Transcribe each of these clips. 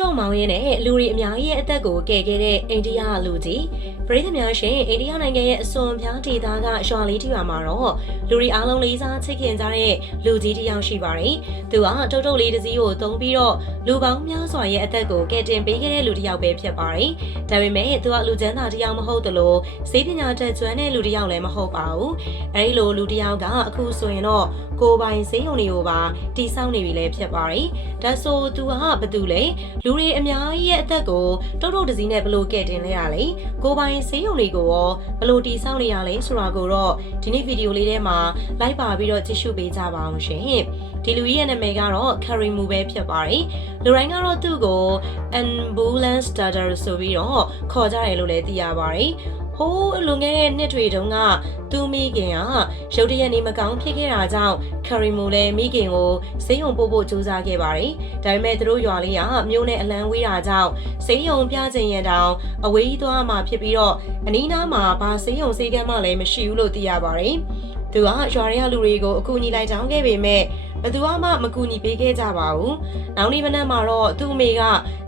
တော့မောင်ရဲနဲ့လူတွေအများကြီးရဲ့အသက်ကိုကယ်ခဲ့တဲ့အိန္ဒိယလူကြီးပရိသတ်များရှင်အိန္ဒိယနိုင်ငံရဲ့အစွန်ဖျားဒေသကရွာလေးတစ်ရွာမှာတော့လူတွေအားလုံးလေးစားချစ်ခင်ကြတဲ့လူကြီးတစ်ယောက်ရှိပါတယ်။သူကတုတ်တုတ်လေးတစ်စီးကိုသုံးပြီးတော့လူပေါင်းများစွာရဲ့အသက်ကိုကယ်တင်ပေးခဲ့တဲ့လူတစ်ယောက်ပဲဖြစ်ပါတယ်။ဒါပေမဲ့သူကလူချမ်းသာတစ်ယောက်မဟုတ်သလိုစိတ်ပညာတတ်ကျွမ်းတဲ့လူတစ်ယောက်လည်းမဟုတ်ပါဘူး။အဲဒီလိုလူတစ်ယောက်ကအခုဆိုရင်တော့ကိုယ်ပိုင်စိတ်ယုံတွေကိုပါတိစောက်နေပြီလည်းဖြစ်ပါတယ်။ဒါဆိုသူကဘာတူလဲလူတွေအများကြီးရဲ့အသက်ကိုတုတ်တုတ်တစ်စီးနဲ့ဘလို့ကဲတင်လဲရလဲ။ကိုယ်ပိုင်စိတ်ယုံတွေကိုရောဘလို့တိစောက်နေရလဲဆိုတာကိုတော့ဒီနေ့ဗီဒီယိုလေးထဲမှာလိုက်ပါပြီးတော့ကြည့်ရှုပေးကြပါအောင်ရှင်။ဒီလူကြီးရဲ့နာမည်ကတော့ Carrie Mu ပဲဖြစ်ပါတယ်။လူတိုင်းကတော့သူ့ကို ambulance starter ဆိုပြီးတော့ခေါ်ကြတယ်လို့လည်းသိရပါတယ်။ ဟိုးလွန်ခဲ့တဲ့နှစ်တွေတုန်းကသူမိခင်ကရုတ်တရက်နေမကောင်းဖြစ်ခဲ့တာကြောင့်ခရီမိုလည်းမိခင်ကိုစိတ်ယုံပို့ဖို့ကြိုးစားခဲ့ပါတယ်။ဒါပေမဲ့သူတို့ရွာလေးကမြို့နဲ့အလံဝေးတာကြောင့်စိတ်ယုံပြခြင်းရတောင်အဝေးကြီးသွားမှဖြစ်ပြီးတော့အနီးနားမှာဘာစိတ်ယုံစိတ်ကမ်းမှလည်းမရှိဘူးလို့သိရပါတယ်။သူကရွာရဲလူတွေကိုအကူအညီလိုက်တောင်းခဲ့ပေမဲ့ ဘယ်သူမှမကူညီပေးခဲ့ကြပါဘူး။နောက်နေ့မနက်မှာတော့သူ့အမေက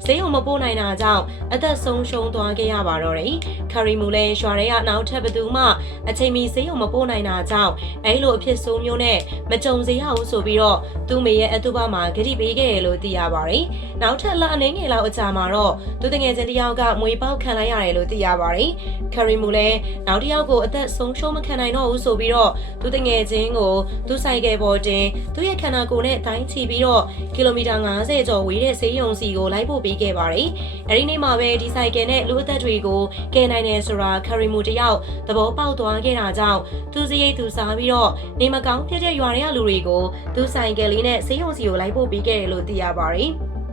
ဈေးုံမပို့နိုင်တာကြောင့်အသက်ဆုံးရှုံးသွားခဲ့ရပါတော့တယ်။ခရီမူလည်းရွာရဲကနောက်ထပ်ဘယ်သူမှအချိန်မီဈေးုံမပို့နိုင်တာကြောင့်အဲလိုအဖြစ်ဆိုးမျိုးနဲ့မကြုံစေရဘူးဆိုပြီးတော့သူ့မေရဲ့အတူပါမှာဂတိပေးခဲ့ရလို့သိရပါတယ်။နောက်ထပ်လအနေငယ်လောက်အကြာမှာတော့သူတငယ်ချင်းတစ်ယောက်ကမွေပေါက်ခံလိုက်ရတယ်လို့သိရပါတယ်။ခရီမူလည်းနောက်တစ်ယောက်ကိုအသက်ဆုံးရှုံးမခံနိုင်တော့ဘူးဆိုပြီးတော့သူတငယ်ချင်းကိုသူဆိုင်ကယ်ပေါ်တင်သူ့ရဲ့ခန္ဓာကိုယ်နဲ့တိုင်းချီပြီးတော့ကီလိုမီတာ90ကျော်ဝေးတဲ့ဈေးရုံစီကိုလိုက်ဖို့ပေးခဲ့ပါတယ်။အဲဒီနေ့မှာပဲဒီဆိုင်ကယ်နဲ့လူအသက်တွေကိုကယ်နိုင်တယ်ဆိုတာခရီမူတယောက်သဘောပေါက်သွားခဲ့တာကြောင့်သူစရိတ်သူစားပြီးတော့နေမကောင်းဖြစ်တဲ့ရွာတွေကလူတွေကိုသူဆိုင်ကယ်လေးနဲ့ဈေးရုံစီကိုလိုက်ဖို့ပေးခဲ့တယ်လို့သိရပါတယ်။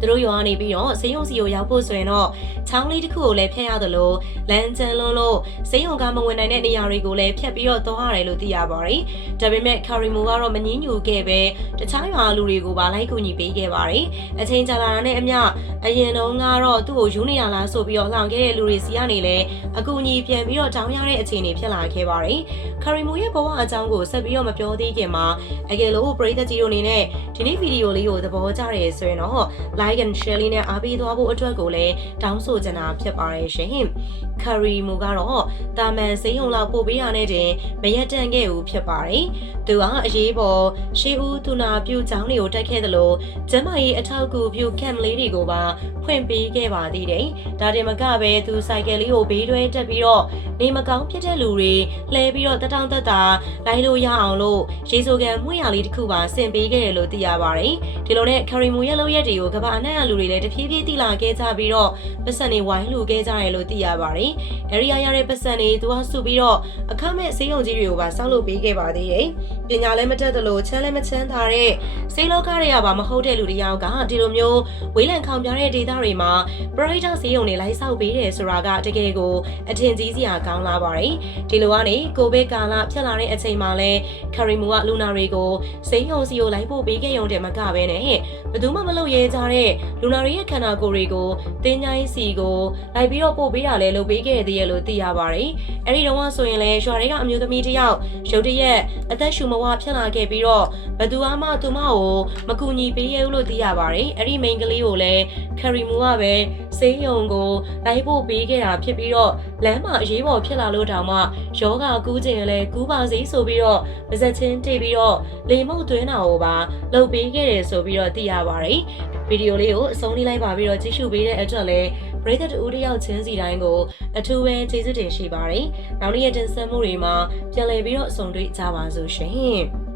သူတို့ရွာနေပြီးတော့စေယုံစီကိုရောက်ဖို့ဆိုရင်တော့ချောင်းလေးတစ်ခုကိုလည်းဖြတ်ရသလိုလမ်းကျန်းလွန်းလို့စေယုံကမဝင်နိုင်တဲ့နေရာတွေကိုလည်းဖြတ်ပြီးတော့သွားရတယ်လို့သိရပါတယ်။ဒါပေမဲ့ကာရီမူကတော့မငင်းညူခဲ့ပဲတခြားရွာလူတွေကိုပါလိုက်ကူညီပေးခဲ့ပါတယ်။အချိန်ကြာလာတာနဲ့အမျှအရင်တုန်းကတော့သူ့ကိုယူနေရလားဆိုပြီးတော့လှောင်ခဲ့တဲ့လူတွေစီကနေလည်းအကူအညီပြန်ပြီးတော့တောင်းရတဲ့အခြေအနေဖြစ်လာခဲ့ပါတယ်။ကာရီမူရဲ့ဘဝအကြောင်းကိုဆက်ပြီးတော့မပြောသေးခင်မှာအကယ်လို့ပရိသတ်ကြီးတို့အနေနဲ့ဒီနေ့ဗီဒီယိုလေးကိုသဘောကျတယ်ဆိုရင်တော့ like and share လေးနဲ့အားပေးသွားဖို့အတွက်ကိုလည်းတောင်းဆိုချင်တာဖြစ်ပါတယ်ရှင်။ Curry မူကတော့တာမန်စိမ့်ုံလောက်ပို့ပေးရတဲ့တင်မရက်တန့်ခဲ့ဘူးဖြစ်ပါတယ်။သူကအရေးပေါ်ရှေးဦးသူနာပြုချောင်းတွေကိုတက်ခဲ့တယ်လို့ကျမကြီးအထောက်အကူပြုကမ်လေးတွေကိုပါဖွင့်ပေးခဲ့ပါသေးတယ်။ဒါတင်မကပဲသူစိုက်ကယ်လေးကိုဘေးတွဲတက်ပြီးတော့နေမကောင်းဖြစ်တဲ့လူတွေလှဲပြီးတော့တတောင်းတက်တာလိုက်လို့ရအောင်လို့ရေဆိုကန်မှုရလေးတစ်ခုပါဆင်ပေးခဲ့တယ်လို့သိရပါတယ်။ဒီလိုနဲ့ Curry မူရဲ့လောက်ရက်တွေကိုကမ္ဘာအနှံ့ကလူတွေလည်းတဖြည်းဖြည်းတိလာခဲ့ကြပြီးတော့ပတ်စံတွေဝိုင်းလူခဲ့ကြတယ်လို့သိရပါတယ်။ area ရတဲ့ပတ်စံတွေသူကစုပြီးတော့အခမဲ့ဆေးရုံကြီးတွေကိုပါစောက်လုပ်ပေးခဲ့ပါသေးတယ်။ ပညာလည်းမတတ်သလိုချမ်းလည်းမချမ်းသာတဲ့ဆေးလောကတွေကပါမဟုတ်တဲ့လူတယောက်ကဒီလိုမျိုးဝေးလံခေါင်ပြတဲ့ဒေသတွေမှာ private ဆေးရုံတွေလိုက်ဆောက်ပေးတယ်ဆိုတာကတကယ်ကိုအထင်ကြီးစရာကောင်းလာပါတယ်။ဒီလိုကနေကိုဗစ်ကာလဖြစ်လာတဲ့အချိန်မှာလဲခရီမူကလူနာတွေကိုဆေးရုံစီကိုလိုက်ဖို့ပေးခဲ့ရုံတည်းမကပဲနဲ့ဘယ်သူမှမလုပ်ရဲကြတဲ့လူနာတွေရဲ့ခန္ဓာကိုယ်တွေကိုတင်းချိုင်းစီကိုလိုက်ပြီးတော့ပို့ပေးတာလဲလုပ်ပေးခဲ့သေးရလို့သိရပါတယ်။အဲဒီတော့ကဆိုရင်လဲရွာတွေကအမျိုးသမီးတစ်ယောက်ရုတ်တရက်အသက်ရှူမဝဖြစ်လာခဲ့ပြီးတော့ဘသူမှသူမကိုမကူညီပေးရဘူးလို့သိရပါတယ်။အဲဒီမိန်းကလေးကိုလည်းခရီမူကပဲဆေးရုံကိုလိုက်ဖို့ပေးခဲ့တာဖြစ်ပြီးတော့လမ်းမှာအရေးပေါ်ဖြစ်လာလို့တောင်မှယောဂကူးခြင်းလဲကူးပါစေဆိုပြီးတော့ပါဇက်ချင်းတိတ်ပြီးတော့လေမုတ်သွင်းတာကိုပါလုပ်ပေးခဲ့တယ်ဆိုပြီးတော့သိရပါတယ်ဗီဒီယိုလေးကိုအဆုံးလေးလိုက်ပါပြီးတော့ကြည့်ရှုပေးတဲ့အတွက်လည်း ပရိသတ်တူတယောက်ချင်းစီတိုင်းကိုအထူးပဲကျေးဇူးတင်ရှိပါတယ်။နောက်နေ့ရက်တင်ဆက်မှုတွေမှာပြန်လည်ပြီးတော့အဆုံတွေ့ကြပါစို့ရှင်။